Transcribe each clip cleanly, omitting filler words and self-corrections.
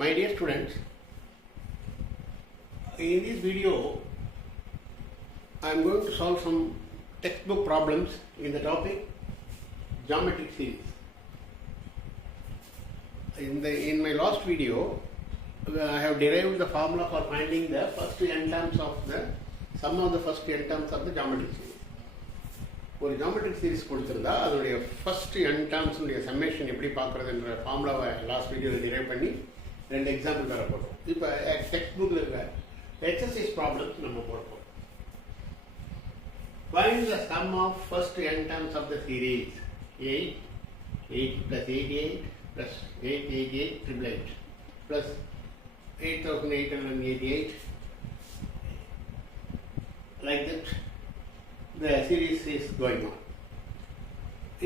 My dear students, in this video I am going to solve some textbook problems in the topic geometric series. In my last video I have derived the formula for finding the first n terms of the sum of the first n terms of the geometric series. ஒரு geometric series கொடுத்துருந்தா அதனுடைய first n டேர்ம்ஸுடைய summation எப்படி பார்க்குறதுன்ற ஃபார்முலாவை last வீடியோவில் drive பண்ணி 2 example தர போட்டோம். இப்போ டெக்ஸ்ட் புக்கில் இருக்கிற எக்ஸசைஸ் ப்ராப்ளம்ஸ் நம்ம போடுறோம். Find the sum of first n terms of the series 8 plus 88 plus 888 888 plus 8888 like that. The series is going on.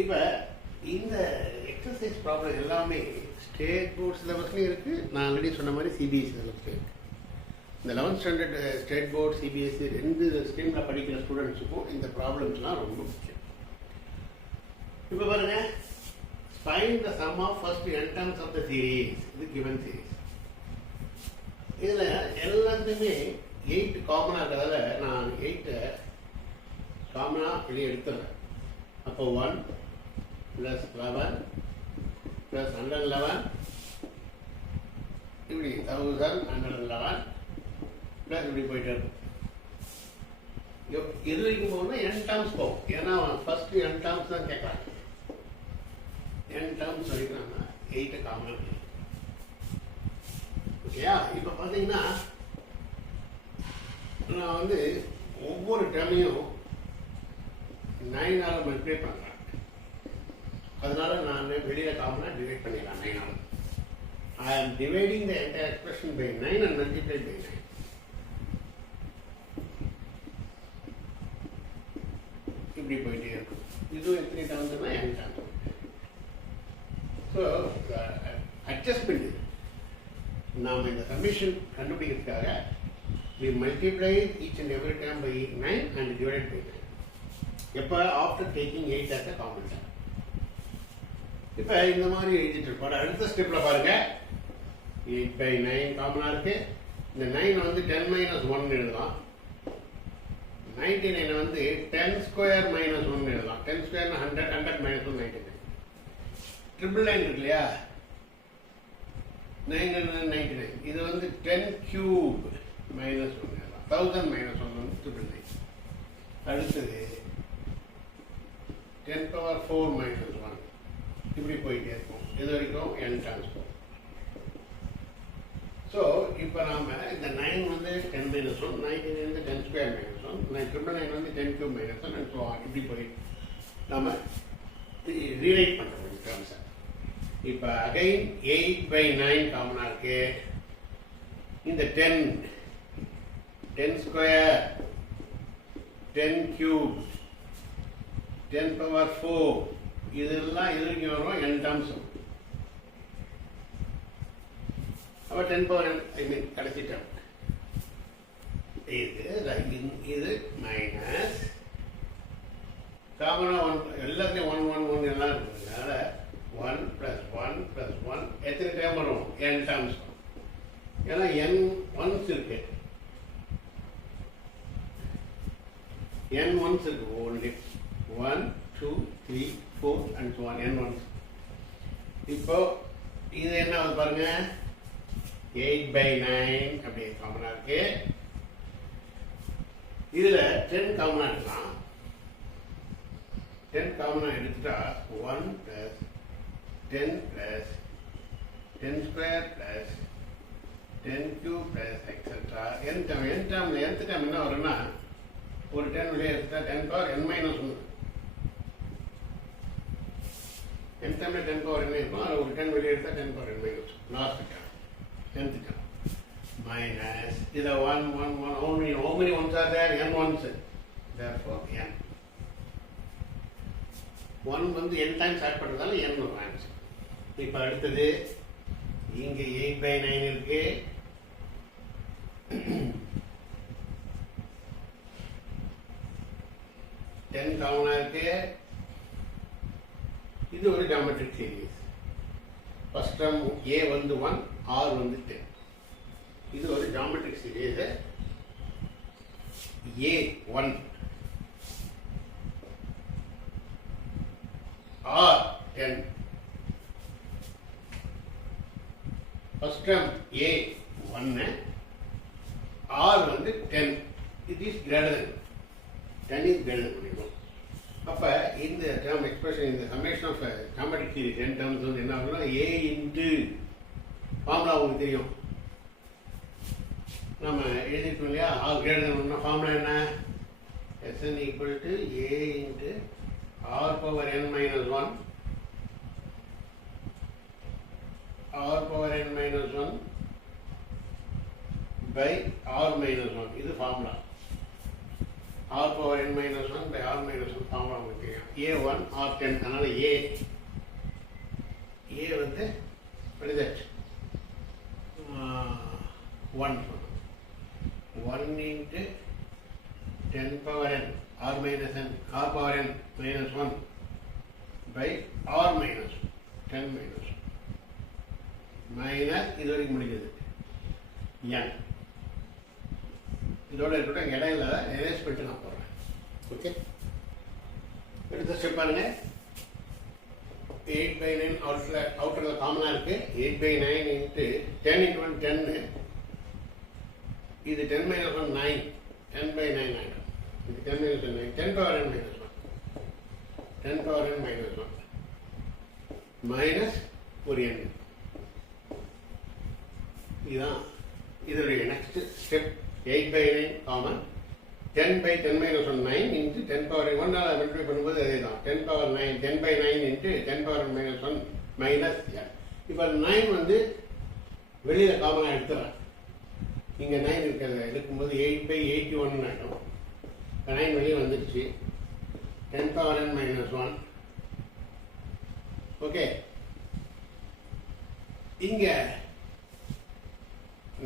இப்போ இந்த எக்ஸசைஸ் ப்ராப்ளம் எல்லாமே ஸ்டேட் போர்ட் சிலபஸ்லையும் இருக்குது. நான் ஆல்ரெடி சொன்ன மாதிரி சிபிஎஸ்சி சிலபஸ்லையும் இருக்குது. இந்த 11th standard state board CBSE 2 ஸ்ட்ரீமில் படிக்கிற ஸ்டூடெண்ட்ஸுக்கும் இந்த ப்ராப்ளம்ஸ்லாம் ரொம்ப முக்கியம். இப்போ பாருங்க, find the sum of first n terms of the series. இது given series. இதில் எல்லாத்துலேயுமே 8 காமனாக இருக்கிறதால நான் 8 காமனாக வெளியே எடுத்துடுறேன். அப்போ 1 + 11 + 111 இப்படி 1111 ப்ளஸ் இப்படி போயிட்டே இருக்கும். எது வரைக்கும் போகணும்னா n டேர்ம்ஸ் போகும். ஏன்னா ஃபர்ஸ்ட் n டேர்ம்ஸ் தான் கேட்குறாங்க. n டேர்ம்ஸ் வரைக்கும் நம்ம 8 காமனாக. ஓகேயா? இப்போ பார்த்தீங்கன்னா நான் வந்து ஒவ்வொரு டேர்மையும் 9 மல்டிப்ளை பண்ணுறேன். அதனால நான் வெளியில் காமனாக டிவைட் பண்ணிடலாம் 9. I am dividing the entire expression by 9 and multiply by 9. இப்படி போயிட்டே இருக்கும். இதுவும் எத்தனை டேர்ம்ஸ்னா n டேர்ம்ஸ். ஸோ அட்ஜஸ்ட்மெண்ட் நாம் இந்த summation கண்டுபிடிக்கிறதுக்காக we multiply each and every term by 9 and divided by 9. எப்போ after taking 8 as a common term. இப்போ இந்த மாதிரி எழுதிட்டு இருப்போம். அடுத்த ஸ்டெப்பில் பாருங்க, 8/9 காமனாக இருக்கு. இந்த 9 வந்து 10 - 1 எழுதலாம். 99 வந்து 10² - 1 எழுதலாம். 10² 100, 100 - 1 99. ட்ரிபிள் லைன் இருக்கு இல்லையா, 999. இது வந்து 10³ - 1 எழுதலாம். 1000 - 1 வந்து ட்ரிபிள் லைன். அடுத்தது 10⁴ - 1 இப்படி போயிட்டே இருக்கும். இது வரைக்கும் n டேர்ம்ஸ் போகும். ஸோ இப்போ நாம் இந்த 9 வந்து 10 - 1, 99 வந்து 10² - 1, 999 வந்து 10³ - 1 and so on. இப்படி போய் நாம் ரீரைட் பண்ணுறோம் இந்த டேர்ம்ஸை. இப்போ அகைன் 8/9 காமனாக இருக்கு. இந்த 10 10² 10³ 10⁴ இதெல்லாம் இது வரைக்கும் வரும் n டேர்ம்ஸ். அப்போ 10 ஐ மீன் கடைசி டேர்ம் இது மைனஸ் காமனாக 1 எல்லாத்துலேயும் 1 1 1 எல்லாம் இருக்கிறதுனால 1 + 1 + 1 எத்தனை டேர்ம் வரும்? n terms. ஏன்னா n ஒன்ஸ் இருக்கு, n ஒன்ஸ் இருக்கு. Only 1 2 3 4 and so on, n once. இப்போ இது என்ன வந்து பாருங்க, 8/9 அப்படியே காமனாக இருக்கு. இதில் 10 காமனாக எடுக்கலாம். 10 காமனாக எடுத்துட்டா 1 + 10 + 10² + 10³ + எக்ஸெட்ரா n டேர்ம் என்ன வரும்னா, ஒரு 10 வெளியே எடுத்துட்டா 10⁻n - 1. n டேர்ம்ல 10⁻n இருக்கும். அது ஒரு 10 வெளியே எடுத்தால் 10⁻n - 1 last term 10th term minus இதில் 1 1 1 how many ones are there? n ones. therefore n 1 வந்து n டைம்ஸ் ஆட் பண்ணுறதால n ஒரு ஆன்சர். இப்போ அடுத்தது இங்கே 8/9 இருக்கு. n காமனாக இருக்கு. இது ஒரு ஜியோமெட்ரிக் சீரிஸ். ஃபர்ஸ்ட் டேர்ம் ஏ வந்து 1, ஆர் வந்து 10. இது ஒரு geometric series. A1 R10. First term A1 R வந்து 10. It is greater than 10 is greater than 1. அப்போ இந்த டேர்ம் எக்ஸ்பிரஷன், இந்த summation of geometric series 10 terms வந்து என்ன ஆகுதுன்னா A இன்ட்டு ஃபார்முலா உங்களுக்கு தெரியும், நம்ம எழுதிருக்கோம் இல்லையா. ஆர் கிரேட்டர் தென் 1 ஃபார்முலா என்ன? Sn equal to A into r power n minus 1 r power n minus 1 by r minus 1. இது formula. R power n minus 1 by r minus 1 formula உங்களுக்கு தெரியும். A1 R10. அதனால A வந்து what is that? 1 into 10 power n r minus n r power n minus 1 by r minus 10 minus minus இது வரைக்கும் முடிஞ்சது n. இதோட இருக்கட்டும், இங்கே இடையில எரேஸ் பண்ணிட்டு நான் போடுறேன். ஓகே, எடுத்த ஸ்டெப் பாருங்க. 8/9 அவுட்டரில் காமனாக இருக்குது. 8/9 இன்ட்டு 10 into 1 10. இது 10 minus 1 9. 10/9 ஆகிடும். இது 10 minus 1 9. 10 power n minus 1. 10 power n minus 1 minus ஒரு n. இதுதான் இதோடைய next step. 8/9 common. 10/10 minus 1 9 into 10 power n 1 multiply பண்ணும்போது அதே தான். 10 power 9 10/9 into 10 power n minus 1 minus n. இப்போ 9 வந்து வெளியில் காமனாக எடுத்துறேன். இங்கே 9 இருக்கிறத எடுக்கும்போது 8/81 ஆகிடும். 9 வெளியே வந்துடுச்சு. 10 power n minus 1. ஓகே, இங்கே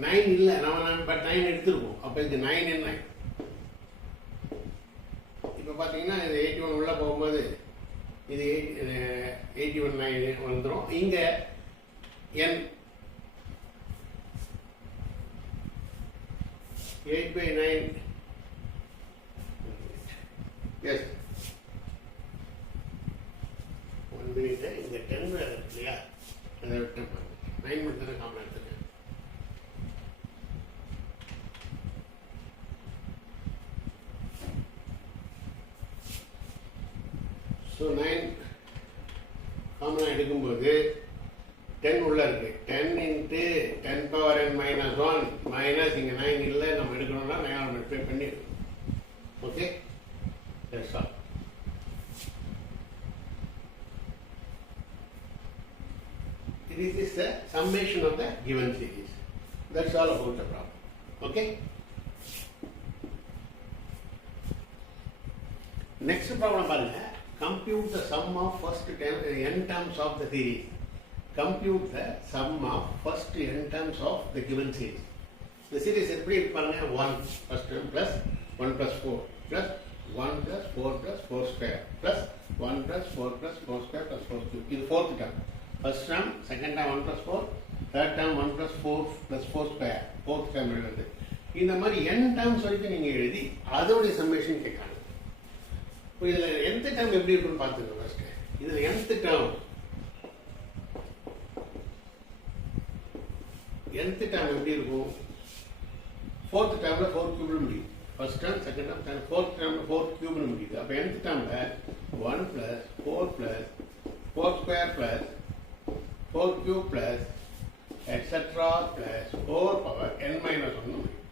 9 இல்லை, நம்ம பட் 9 எடுத்துருக்கோம். அப்போ இது 9 என்ன? இப்போ பார்த்தீங்கன்னா இது 81 உள்ளே போகும்போது இது 81 9 வந்துடும். இங்கே n 8/9. S 1 minute. இங்கே 10 வேறு இருக்கு இல்லையா, அதை விட்டு 9 மட்டும் தானே காமன் எடுத்துருக்கேன். ஸோ 9 காமனாக எடுக்கும்போது 10 உள்ள இருக்கு. 10 into 10 power n minus 1 minus இங்கே 9 இல்லை, நம்ம எடுக்கணும்னா 9 மல்டிப்ளை பண்ணிடுறோம். Okay, that's all. This is the summation of the given series. That's all about the problem. Okay. Next problem பாருங்க. Compute the sum of first n terms of the series. Compute the sum of first n terms of the given series. The series எப்படி பாருங்க, 1 first term plus 1 plus 4 plus 1 plus 4 plus 4 square plus 1 plus 4 plus 4 square plus 4 cube. இது fourth term. First term, second term 1 plus 4, third term 1 plus 4 plus 4 square, fourth term எழுது. இந்த மாதிரி n terms வரைக்கும் நீங்கள் எழுதி அதோடைய சம்மேஷன் கேட்கறாங்க. இப்போ இதில் nth term எப்படி இருக்குன்னு பார்த்துக்கோங்க. ஃபர்ஸ்ட் இதில் nth term எப்படி இருக்கும்? fourth termல 4 cube முடியும். First term, second term, fourth termல 4 cube முடியுது. அப்போ nth termல 1 plus 4 plus 4 square plus 4 cube plus etc plus 4 power n minus 1 முடியும்.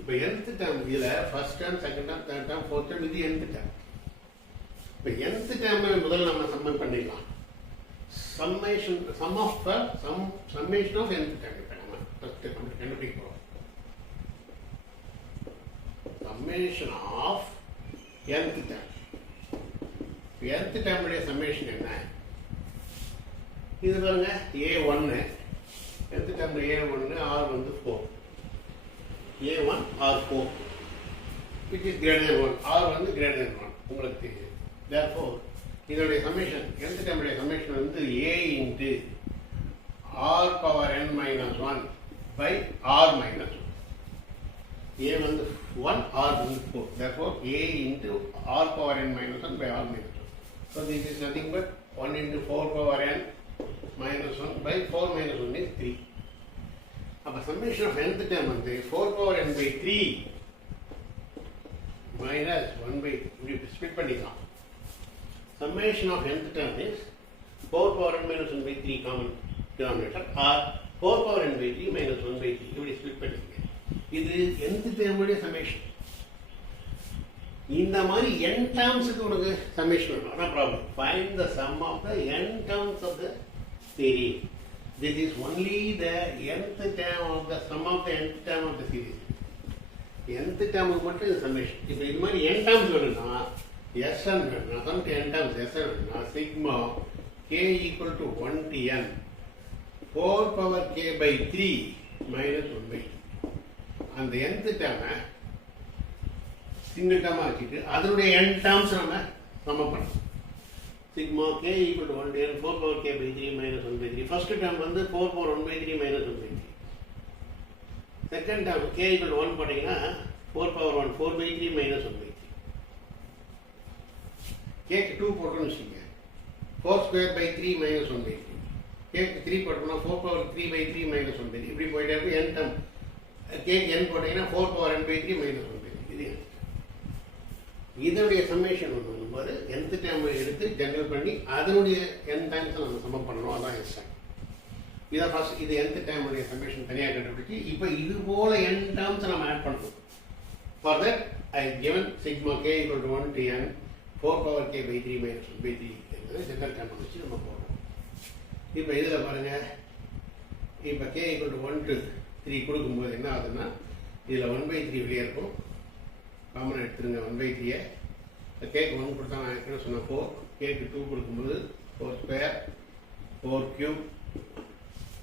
இப்போ nth term இதில் first term, second term, third term, fourth term, இது nth term. இப்போ nth term முதல்ல நம்ம summon பண்ணிடலாம். summation of nth term. இப்போ நம்ம ஃபர்ஸ்ட் கண்டுபிடிக்க போகிறோம். summation of nth term. nth term உடைய summation என்ன? இது பாருங்க, A1 nth term A1 R வந்து 4. A1 R4 which is greater than 1. R வந்து greater than 1 உங்களுக்கு தெரியும். Therefore இதனுடைய சம்மேஷன் nth டேர்முடைய சம்மேஷன் வந்து a into r power n minus 1 by r minus 1. a வந்து 1, r வந்து 4. therefore a into r power n minus 1 by r minus 1. so this is nothing but 1 into 4 power n minus 1 by 4 minus 1 is 3. அப்போ summation of nth term வந்து 4 power n by 3 minus 1 by இப்படி split பண்ணிக்கலாம். summation of nth term is 4 power n minus 1 by 3 common denominator or 4 power n by 3 minus 1 by 3 இப்படி split பண்ணிக்கலாம். இது nth term உடைய summation. இந்த மாதிரி n termsக்கு உனக்கு summation வேணும். அதான் problem. Find the sum of the n terms of the series. This is only the nth term of the sum of the nth term of the series. nth term மட்டும் இது summation. இப்போ இது மாதிரி n terms வேணும்னா Sn வேணும்னா sum to n terms Sn வேணும்னா sigma k equal to 1 to n 4 power k by 3 minus 1 by 2. அந்த nth term single டேர்மாக வச்சுட்டு அதனுடைய n terms நம்ம சம பண்ணணும். Sigma k equal to 1 to n 4 power k by 3 minus 1 by 3. First term வந்து 4 power 1 by 3 minus 1 by 3. Second term k equal to 1 போட்டிங்கன்னா 4 power 1 4 by 3 minus 1 by 3. கேக்கு 2 போட்டோம்னு வச்சுக்கோங்க 4 square by 3 minus 1 by 3. கேக்கு 3 போட்டோம்னா 4 power 3 by 3 minus 1 by 3. இப்படி போயிட்டே இருக்கு n term. Cake n போட்டிங்கன்னா 4 power n by 3 minus 1 by 3. இது இதனுடைய சம்மேஷன் வரும்போது nth டேர்மை எடுத்து ஜெனரல் பண்ணி அதனுடைய n டைம்ஸ் நம்ம சமம் பண்ணணும். அதான் எஸ் டைம். இதை ஃபர்ஸ்ட் இது nth டேர்முடைய சம்மேஷன் தனியாக கண்டுபிடிச்சி இப்போ இது போல n டேர்ம்ஸ் நம்ம ஆட் பண்ணணும். For that I given sigma k equal to 1 to n 4 power k by 3 minus 1 by 3 என்பது ஜெனரல் டேர்மை வச்சு நம்ம போடுறோம். இப்போ இதில் பாருங்கள் இப்போ k equal to 1 to 3 கொடுக்கும்போது என்ன ஆகுதுன்னா இதில் 1 by 3 வெளியே இருக்கும். காமன் எடுத்துருங்க 1 by 3. கேக்கு 1 கொடுத்தா நான் என்ன சொன்னேன் 4. கேக்கு 2 கொடுக்கும்போது 4 ஸ்கொயர் 4 கியூப்.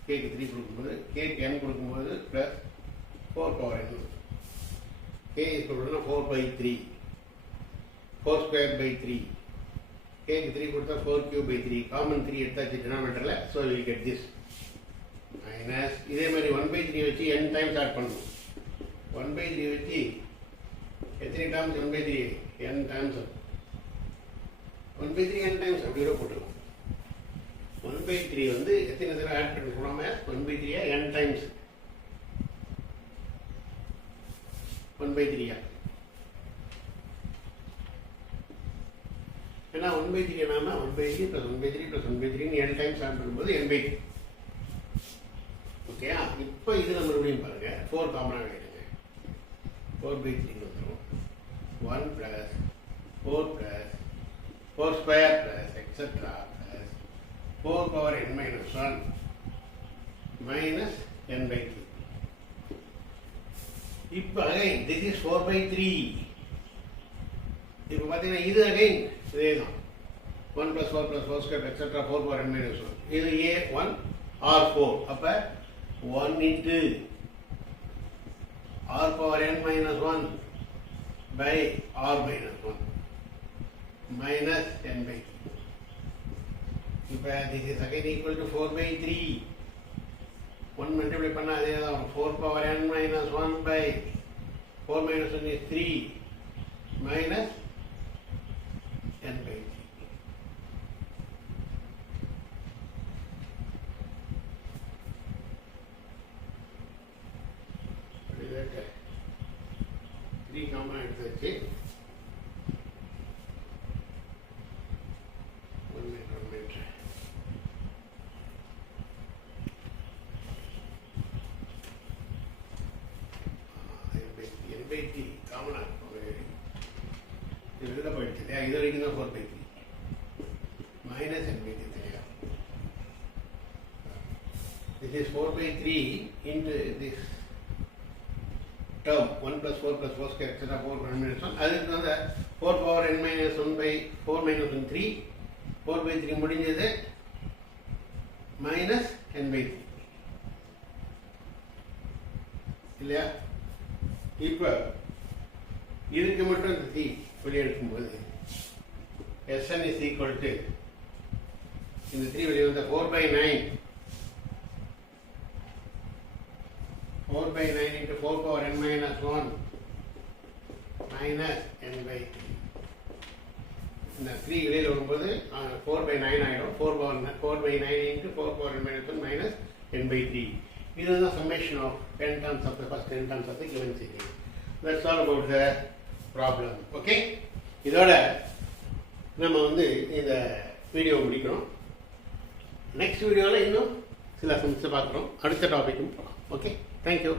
கேக்கு 3 கொடுக்கும்போது கேக்கு n கொடுக்கும்போது ப்ளஸ் 4 பவர் n. கே கொடுத்தா 4 by 3 4 ஸ்கொயர் by 3. கேக்கு 3 கொடுத்தா 4 கியூப் by 3. காமன் 3 எடுத்தாச்சு டினாமினேட்டரில். So will get this minus இதே மாதிரி 1 by 3 வச்சு n டைம்ஸ் ஆட் பண்ணணும். 1 by 3 வச்சு எத்தனை times 1 by 3 n times 1 by 3 n times அப்படி கூட போட்டுருவோம். 1 by 3 வந்து எத்தனை தடவை ஆட் பண்ணி போடாம 1 by 3 n டைம்ஸ் 1 by 3 ஏன்னா 1 by 3 நாம 1 by 3 plus 1 by 3 plus 1 by 3 n times add பண்ணும்போது n by 3. ஓகே இப்போ இது நம்ம மறுபடியும் பாருங்க 4 காமனாக எடுங்க 4 by 3 வந்துடும் 1 plus 4 plus 4 square plus etc plus 4 power n minus 1 minus n by 2. இப்போ again this is 4 by 3. இப்போ பார்த்தீங்கன்னா இது again இதே தான் 1 plus 4 plus 4 square etc 4 power n minus 1. இது a1 r4. அப்போ 1 into r power n minus 1 by r minus 1 minus n by 2. இப்போ this is again equal to 4 by 3. 1 multiply பண்ணா அதே தான் 4 power n minus 1 by 4 minus 1 is 3 minus n by 3. Three common எடுத்துச்சு 1 minute n by 3 காமனா இது வெளில போயிடுச்சு இல்லையா இது வரைக்கும் தான் 4 by 3 minus n by 3 தெரியா this is 4 by 3 into this term 1 plus 4 plus 4 square etc 4 1 minus 1 அதுக்கு வந்து 4 power n minus 1 by 4 minus 1 3 4 by 3 முடிஞ்சது minus n by 3 இல்லையா இப்போ இதுக்கு மட்டும் இந்த c வெளியே எடுக்கும்போது Sn is equal to இந்த 3 வெளியே வந்த 4/9 into 4 power n minus 1 minus n by 3. இந்த 3 வெளியில் வரும்போது 4/9 ஆகிடும். 4/9 into 4 power n minus 1 minus n by 3. இதுதான் summation of 10 terms of the first 10 terms of the given series. That's all about the problem. Okay? இதோட நம்ம வந்து இந்த video முடிக்கிறோம். நெக்ஸ்ட் வீடியோவில் இன்னும் சில சம்ஸை பார்க்குறோம். அடுத்த டாபிக்கும் போகலாம். Okay, thank you.